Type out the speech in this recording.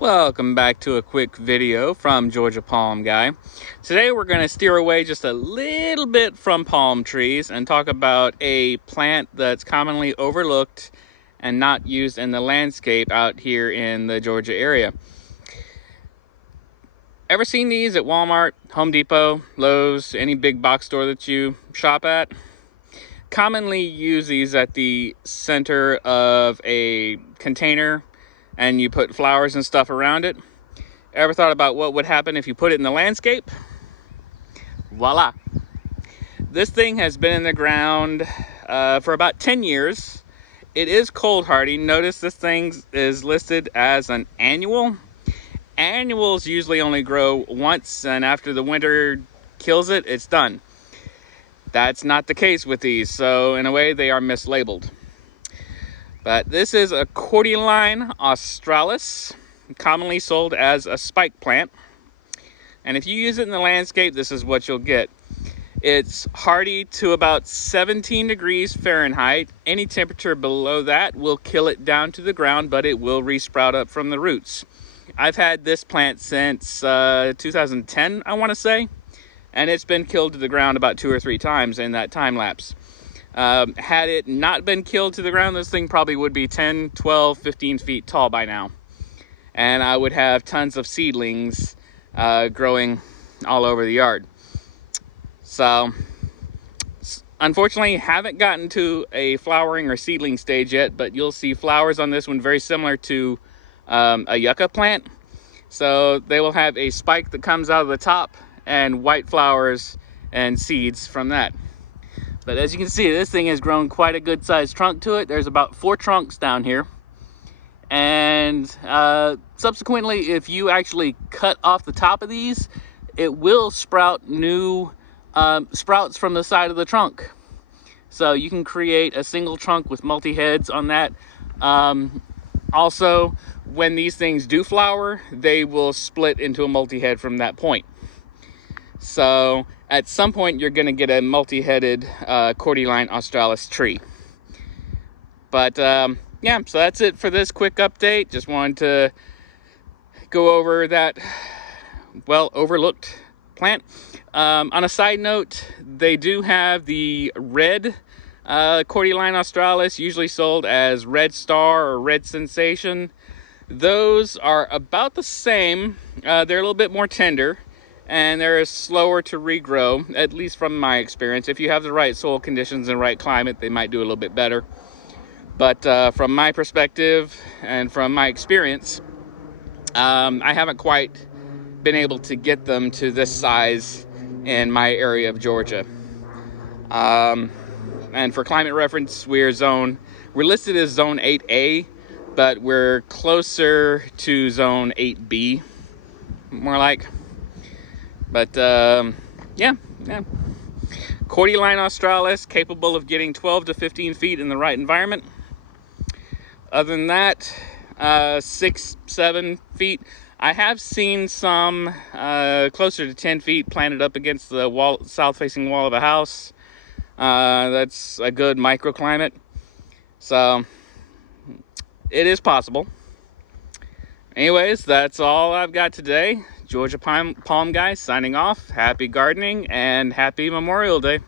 Welcome back to a quick video from Georgia Palm Guy. Today we're going to steer away just a little bit from palm trees and talk about a plant that's commonly overlooked and not used in the landscape out here in the Georgia area. Ever seen these at Walmart, Home Depot, Lowe's, any big box store that you shop at? Commonly use these at the center of a container and you put flowers and stuff around it. Ever thought about what would happen if you put it in the landscape? Voila. This thing has been in the ground for about 10 years. It is cold hardy. Notice this thing is listed as an annual. Annuals usually only grow once, and after the winter kills it, it's done. That's not the case with these, so in a way they are mislabeled. But this is a Cordyline australis, commonly sold as a spike plant. And if you use it in the landscape, this is what you'll get. It's hardy to about 17 degrees Fahrenheit. Any temperature below that will kill it down to the ground, but it will resprout up from the roots. I've had this plant since 2010, I want to say, and it's been killed to the ground about 2 or 3 times in that time lapse. Had it not been killed to the ground, this thing probably would be 10, 12, 15 feet tall by now. And I would have tons of seedlings growing all over the yard. So, unfortunately, haven't gotten to a flowering or seedling stage yet, but you'll see flowers on this one very similar to a yucca plant. So they will have a spike that comes out of the top and white flowers and seeds from that. But as you can see, this thing has grown quite a good sized trunk to it. There's about 4 trunks down here. And subsequently, if you actually cut off the top of these, it will sprout new sprouts from the side of the trunk. So you can create a single trunk with multi-heads on that. Also, when these things do flower, they will split into a multi-head from that point. So at some point, you're going to get a multi-headed Cordyline australis tree. But yeah, so that's it for this quick update. Just wanted to go over that well overlooked plant. On a side note, they do have the red Cordyline australis, usually sold as Red Star or Red Sensation. Those are about the same. They're a little bit more tender, and they're slower to regrow, at least from my experience. If you have the right soil conditions and right climate, they might do a little bit better. But from my perspective and from my experience, I haven't quite been able to get them to this size in my area of Georgia. And for climate reference, we're listed as zone 8A, but we're closer to zone 8B, more like. But yeah. Cordyline australis, capable of getting 12 to 15 feet in the right environment. Other than that, 6, 7 feet. I have seen some closer to 10 feet planted up against the south-facing wall of a house. That's a good microclimate. So it is possible. Anyways, that's all I've got today. Georgia Palm Guy signing off. Happy gardening and happy Memorial Day.